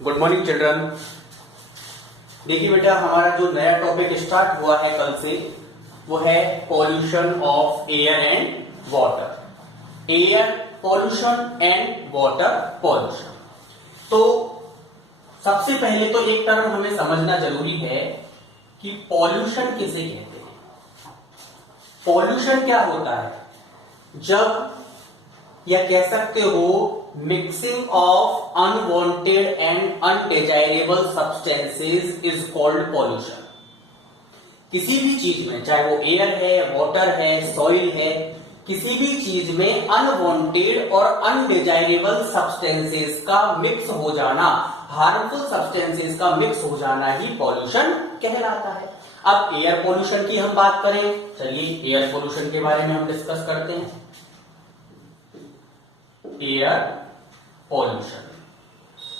Good morning children. देखिए बेटा, हमारा जो नया टॉपिक स्टार्ट हुआ है कल से वो है pollution of air and water. Air pollution and water pollution. तो सबसे पहले तो एक टर्म हमें समझना जरूरी है कि पॉल्यूशन किसे कहते हैं। पॉल्यूशन क्या होता है? जब, या कह सकते हो, mixing of unwanted and undesirable substances is called pollution. किसी भी चीज में, चाहे वो एयर है, वाटर है, सॉइल है, किसी भी चीज में अनवांटेड और अनडिजायरेबल सब्सटेंसेस का मिक्स हो जाना, हार्मफुल सब्सटेंसेस का मिक्स हो जाना ही पॉल्यूशन कहलाता है। अब एयर पॉल्यूशन की हम बात करें, चलिए एयर पॉल्यूशन के बारे में हम डिस्कस करते हैं। एयर पॉल्यूशन,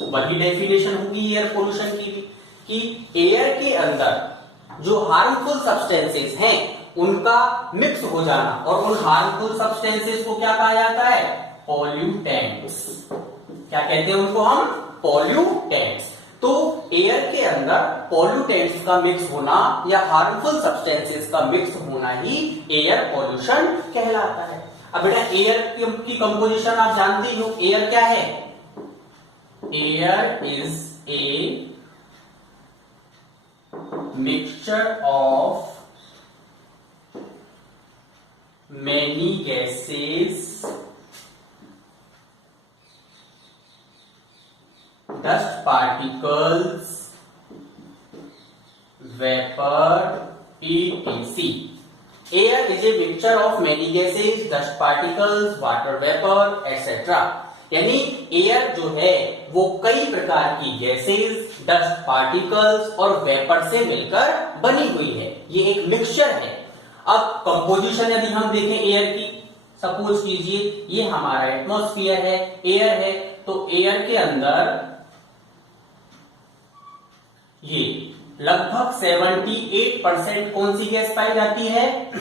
वही डेफिनेशन होगी एयर पॉल्यूशन की भी, कि एयर के अंदर जो हार्मफुल सब्सटेंसेस हैं उनका मिक्स हो जाना, और उन हार्मफुल सब्सटेंसेस को क्या कहा जाता है? पॉल्यूटेंट्स। क्या कहते हैं उनको हम? पॉल्यूटेंट्स। तो एयर के अंदर पॉल्यूटेंट्स का मिक्स होना या हार्मफुल सब्सटेंसेस का मिक्स होना ही एयर पॉल्यूशन कहलाता है। अब बेटा, एयर की कंपोजिशन आप जानते हो। एयर क्या है? Air is a mixture of many gases, dust particles, vapor, etc. Air is a mixture of many gases, dust particles, water vapor, etc. यानी एयर जो है वो कई प्रकार की गैसेस, डस्ट पार्टिकल्स और वेपर से मिलकर बनी हुई है। ये एक मिक्सचर है। अब कंपोजिशन यदि हम देखें एयर की, सपोज कीजिए ये हमारा एटमॉस्फेयर है, एयर है, तो एयर के अंदर ये लगभग 78% कौन सी गैस पाई जाती है?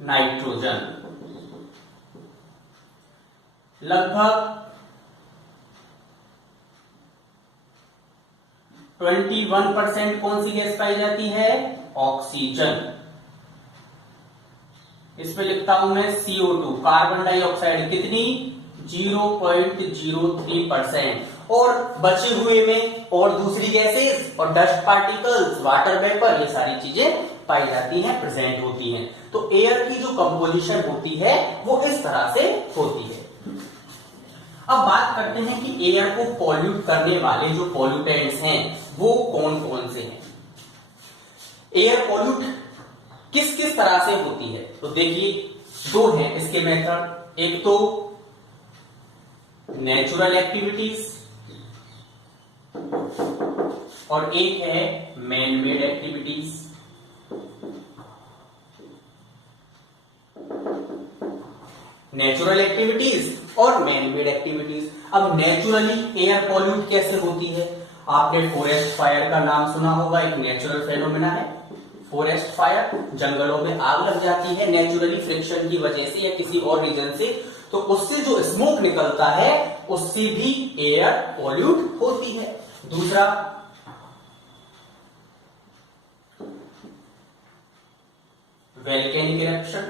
नाइट्रोजन। लगभग 21% कौन सी गैस पाई जाती है? ऑक्सीजन। इसमें लिखता हूं मैं CO2, कार्बन डाइऑक्साइड। कितनी? 0.03%। और बचे हुए में और दूसरी गैसेस और डस्ट पार्टिकल्स, वाटर वेपर, ये सारी चीजें पाई जाती हैं, प्रेजेंट होती हैं। तो एयर की जो कंपोजिशन होती है वो इस तरह से होती है। अब बात करते हैं कि एयर को पॉल्यूट करने वाले जो पॉल्यूटेंट्स हैं वो कौन कौन से हैं। एयर पॉल्यूट किस किस तरह से होती है? तो देखिए, दो हैं इसके मेथड। एक तो नेचुरल एक्टिविटीज और एक है man made activities. Natural activities और मैन मेड एक्टिविटीज। अब नेचुरली एयर पॉल्यूट कैसे होती है? आपने फॉरेस्ट फायर का नाम सुना होगा, एक नेचुरल फेनोमेना है। फॉरेस्ट फायर, जंगलों में आग लग जाती है नेचुरली, फ्रिक्शन की वजह से या किसी और रीजन से, तो उससे जो स्मोक निकलता है उससे भी एयर पॉल्यूट होती है। दूसरा, वोल्केनिक इरप्शन।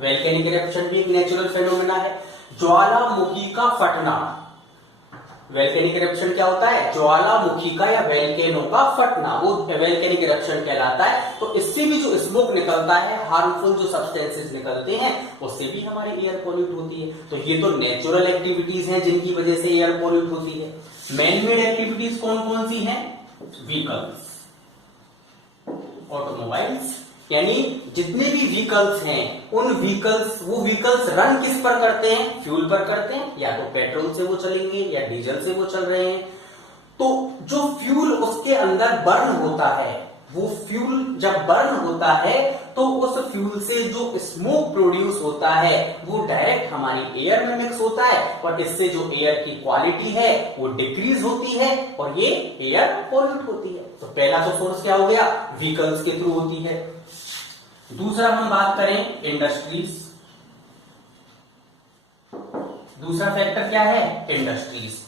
वोल्केनिक इरप्शन भी एक नेचुरल फेनोमेना है। ज्वालामुखी का फटना। वोल्केनिक इरप्शन क्या होता है? ज्वालामुखी का या वोल्केनो का फटना, वो वोल्केनिक इरप्शन कहलाता है। तो इससे भी जो स्मोक निकलता है, हार्मफुल जो सब्सटेंसेस निकलते हैं, उससे भी हमारी एयर पॉल्यूट होती है। तो ये तो नेचुरल एक्टिविटीज हैं जिनकी वजह से एयर पॉल्यूट होती है। मैन मेड एक्टिविटीज कौन कौन सी हैं? व्हीकल्स, ऑटोमोबाइल्स, यानी जितने भी व्हीकल्स हैं उन व्हीकल्स रन किस पर करते हैं? फ्यूल पर करते हैं। या तो पेट्रोल से वो चलेंगे या डीजल से वो चल रहे हैं। तो जो फ्यूल उसके अंदर बर्न होता है, वो फ्यूल जब बर्न होता है तो उस फ्यूल से जो स्मोक प्रोड्यूस होता है वो डायरेक्ट हमारी एयर में मिक्स होता है, और इससे जो एयर की क्वालिटी है वो डिक्रीज होती है और ये एयर पॉल्यूट होती है। तो पहला तो सोर्स क्या हो गया? व्हीकल्स के थ्रू होती है। दूसरा हम बात करें इंडस्ट्रीज। दूसरा फैक्टर क्या है? इंडस्ट्रीज।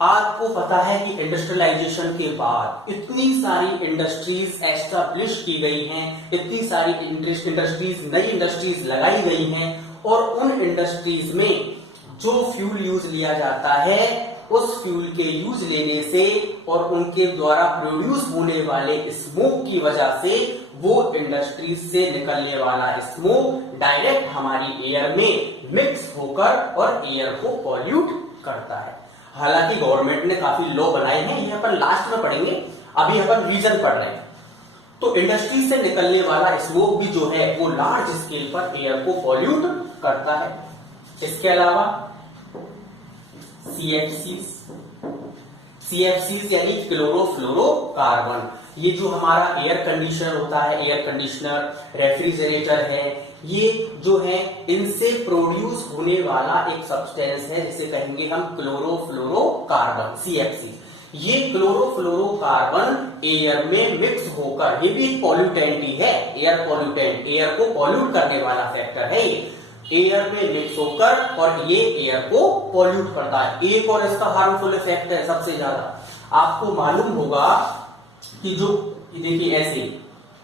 आपको पता है कि इंडस्ट्रियलाइजेशन के बाद इतनी सारी इंडस्ट्रीज एस्टैब्लिश की गई हैं, इतनी सारी इंडस्ट्रीज, नई इंडस्ट्रीज लगाई गई हैं, और उन इंडस्ट्रीज में जो फ्यूल यूज लिया जाता है उस फ्यूल के यूज लेने से और उनके द्वारा प्रोड्यूस होने वाले स्मोक की वजह से वो इंडस्ट्रीज से निकलने वाला स्मोक डायरेक्ट हमारी एयर में मिक्स होकर और एयर को पॉल्यूट करता है। हालांकि गवर्नमेंट ने काफी लॉ बनाए हैं, ये अपन लास्ट में पढ़ेंगे, अभी अपन रीजन पढ़ रहे हैं। तो इंडस्ट्री से निकलने वाला स्मोक भी जो है वो लार्ज स्केल पर एयर को पॉल्यूट करता है। इसके अलावा CFCs यानी क्लोरोफ्लोरोकार्बन, ये जो हमारा एयर कंडीशनर होता है, एयर कंडीशनर, रेफ्रिजरेटर है, ये जो है इनसे प्रोड्यूस होने वाला एक सब्सटेंस है जिसे कहेंगे हम क्लोरोफ्लोरोकार्बन, CFC। ये क्लोरोफ्लोरोकार्बन एयर में मिक्स होकर, ये भी एक पॉल्यूटेंट ही है, एयर पॉल्यूटेंट, एयर को पॉल्यूट करने वाला फैक्टर है ये, एयर में मिक्स होकर और ये एयर को पॉल्यूट करता है। एक और इसका हार्मफुल इफेक्ट है सबसे ज्यादा, आपको मालूम होगा कि जो देखिए ऐसे,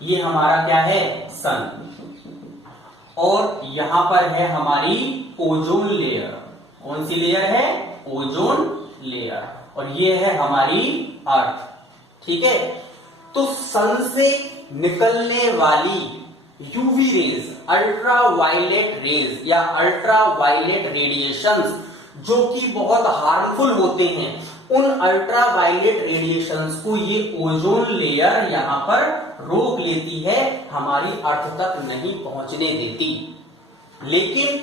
ये हमारा क्या है, सन, और यहां पर है हमारी ओजोन लेयर। कौन सी लेयर है, ओजोन लेयर, और ये है हमारी अर्थ, ठीक है। तो सन से निकलने वाली UV rays, ultra violet rays या अल्ट्रा वायलेट रेडिएशंस जो कि बहुत हार्मफुल होते हैं, उन अल्ट्रा वायलेट रेडिएशंस को ये ओजोन लेयर यहां पर रोक लेती है, हमारी अर्थ तक नहीं पहुंचने देती। लेकिन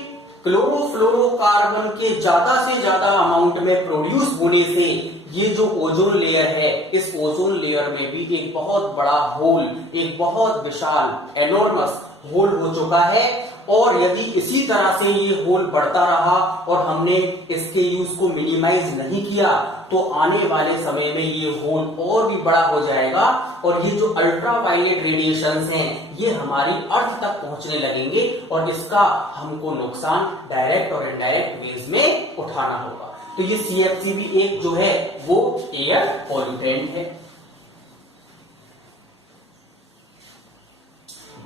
क्लोरोफ्लोरोकार्बन के ज्यादा से ज्यादा अमाउंट में प्रोड्यूस होने से ये जो ओजोन लेयर है, इस ओजोन लेयर में भी एक बहुत बड़ा होल, एक बहुत विशाल एनॉर्मस होल हो चुका है, और यदि इसी तरह से ये होल बढ़ता रहा और हमने इसके यूज को मिनिमाइज नहीं किया तो आने वाले समय में ये होल और भी बड़ा हो जाएगा, और ये जो अल्ट्रा वायलेट रेडिएशंस हैं ये हमारी अर्थ तक पहुंचने लगेंगे, और इसका हमको नुकसान डायरेक्ट और इनडायरेक्ट वेज में उठाना होगा। तो ये CFC भी एक जो है वो एयर पॉल्यूटेंट है।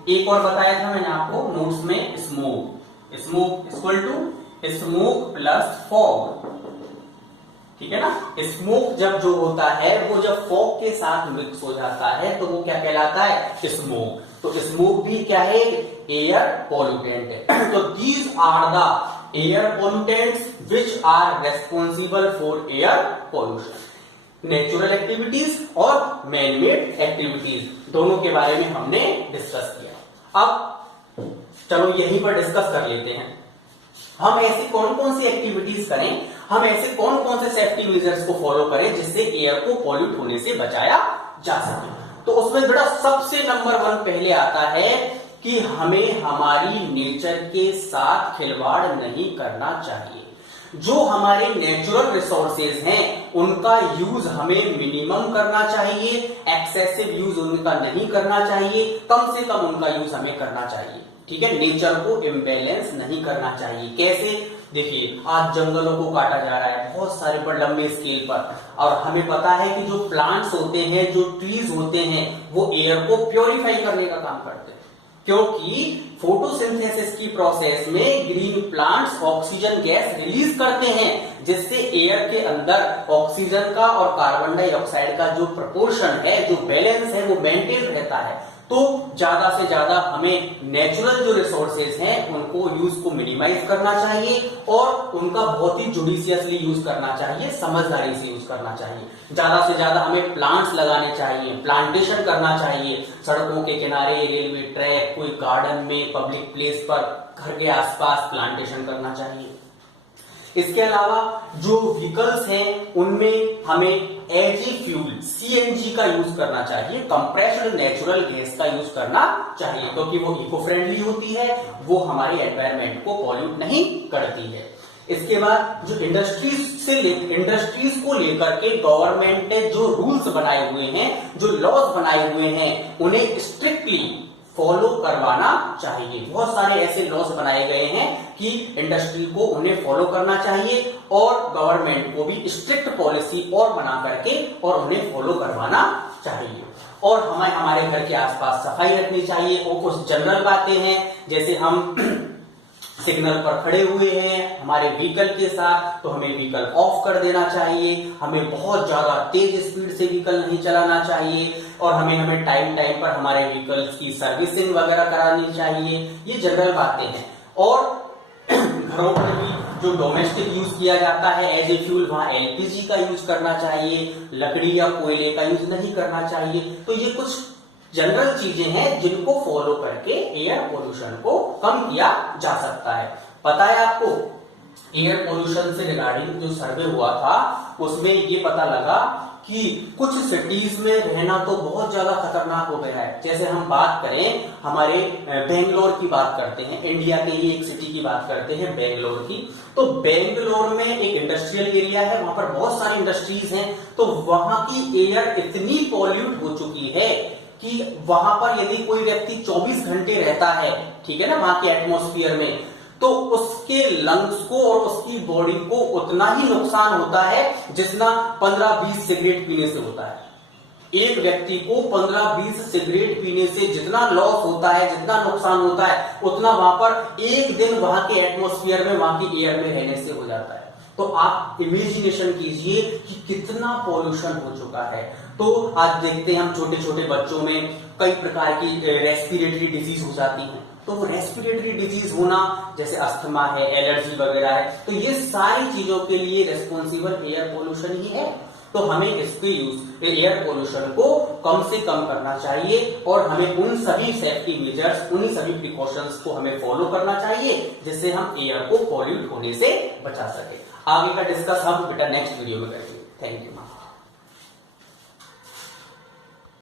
एक और बताया था मैंने आपको नोट्स में, smoke, smoke equal to smoke plus fog, ठीक है ना। स्मोक जब जो होता है वो जब फॉग के साथ मिक्स हो जाता है तो वो क्या कहलाता है, स्मोक। तो स्मोक भी क्या है, एयर पॉल्यूटेंट है। तो these are the air pollutants which are responsible for air pollution. Natural activities और मैन मेड एक्टिविटीज, दोनों के बारे में हमने डिस्कस किया। अब चलो यहीं पर डिस्कस कर लेते हैं, हम ऐसी कौन कौन सी एक्टिविटीज करें, हम ऐसे कौन कौन से सेफ्टी मेजर्स को फॉलो करें जिससे एयर को पॉल्यूट होने से बचाया जा सके। तो उसमें बेटा सबसे नंबर 1 पहले आता है कि हमें हमारी नेचर के साथ खिलवाड़ नहीं करना चाहिए। जो हमारे नेचुरल रिसोर्सेज हैं उनका यूज हमें मिनिमम करना चाहिए, एक्सेसिव यूज उनका नहीं करना चाहिए, कम से कम उनका यूज हमें करना चाहिए, ठीक है। नेचर को इम्बैलेंस नहीं करना चाहिए। कैसे, देखिए आज जंगलों को काटा जा रहा है बहुत सारे पर लंबे स्केल पर, और हमें पता है कि जो प्लांट्स होते हैं, जो ट्रीज होते हैं, वो एयर को प्योरीफाई करने का काम करते हैं, क्योंकि फोटोसिंथेसिस की प्रोसेस में green plants oxygen gas release करते हैं, जिससे एयर के अंदर ऑक्सीजन का और कार्बन डाइऑक्साइड का जो प्रोपोर्शन है, जो बैलेंस है, वो मेंटेन रहता है। तो ज्यादा से ज्यादा हमें नेचुरल जो रिसोर्सेज हैं उनको यूज को मिनिमाइज करना चाहिए और उनका बहुत ही जुडिशियसली यूज करना चाहिए, समझदारी से यूज करना चाहिए। ज्यादा से ज्यादा हमें प्लांट्स लगाने चाहिए, प्लांटेशन करना चाहिए, सड़कों के किनारे, रेलवे ट्रैक, कोई गार्डन में, पब्लिक प्लेस पर, घर के आसपास प्लांटेशन करना चाहिए। इसके अलावा जो व्हीकल्स हैं उनमें हमें एज ए फ्यूल CNG का यूज करना चाहिए, कंप्रेस्ड नेचुरल गैस का यूज करना चाहिए, क्योंकि वो इको फ्रेंडली होती है, वो हमारी एनवायरमेंट को पॉल्यूट नहीं करती है। इसके बाद जो इंडस्ट्रीज को लेकर के गवर्नमेंट ने जो रूल्स बनाए हुए हैं, जो लॉज बनाए हुए हैं, उन्हें स्ट्रिक्टली फॉलो करवाना चाहिए। बहुत सारे ऐसे लॉज बनाए गए हैं कि इंडस्ट्री को उन्हें फॉलो करना चाहिए और गवर्नमेंट को भी स्ट्रिक्ट पॉलिसी और बना करके और उन्हें फॉलो करवाना चाहिए। और हमें हमारे घर के आसपास सफाई रखनी चाहिए। और कुछ जनरल बातें हैं, जैसे हम सिग्नल पर खड़े हुए हैं हमारे व्हीकल के साथ, तो हमें व्हीकल ऑफ कर देना चाहिए, हमें बहुत ज्यादा तेज स्पीड से व्हीकल नहीं चलाना चाहिए, और हमें टाइम टाइम पर हमारे व्हीकल्स की सर्विसिंग वगैरह करानी चाहिए। ये जनरल बातें हैं। और घरों पर भी जो डोमेस्टिक यूज किया जाता है एज ए फ्यूल, वहां एलपीजी का यूज करना चाहिए, लकड़ी या कोयले का यूज नहीं करना चाहिए। तो ये कुछ जनरल चीजें हैं जिनको फॉलो करके एयर पोल्यूशन को कम किया जा सकता है। पता है आपको, एयर पोल्यूशन से रिगार्डिंग जो सर्वे हुआ था उसमें ये पता लगा कि कुछ सिटीज में रहना तो बहुत ज्यादा खतरनाक हो गया है। जैसे हम बात करें हमारे बेंगलोर की बात करते हैं, इंडिया के ही एक सिटी की बात करते हैं बेंगलोर की। तो बेंगलोर में एक इंडस्ट्रियल एरिया है, वहां पर बहुत सारी इंडस्ट्रीज हैं। तो वहां की एयर इतनी पॉल्यूट हो चुकी है कि वहां पर यदि कोई व्यक्ति 24 घंटे रहता है, ठीक है ना, वहां के एटमॉस्फेयर में, तो उसके लंग्स को और उसकी बॉडी को उतना ही नुकसान होता है जितना 15-20 सिगरेट पीने से होता है। एक व्यक्ति को 15-20 सिगरेट पीने से जितना लॉस होता है, जितना नुकसान होता है, उतना वहां पर एक दिन वहां के एटमॉस्फेयर में, वहां की एयर में रहने से हो जाता है। तो आप इमेजिनेशन कीजिए कि कितना पॉल्यूशन हो चुका है। तो आज देखते हैं हम छोटे छोटे बच्चों में कई प्रकार की रेस्पिरेटरी डिजीज हो जाती है। तो वो रेस्पिरेटरी डिजीज होना, जैसे अस्थमा है, एलर्जी वगैरह है, तो ये सारी चीजों के लिए रेस्पॉन्सिबल एयर पोल्यूशन ही है। तो हमें इसके यूज एयर पोल्यूशन को कम से कम करना चाहिए और हमें उन सभी सेफ्टी मेजर्स, उन्हीं सभी प्रिकॉशंस को हमें फॉलो करना चाहिए जिससे हम एयर को पॉल्यूट होने से बचा सके। आगे का डिस्कस हम बेटा नेक्स्ट वीडियो में करेंगे। Thank you.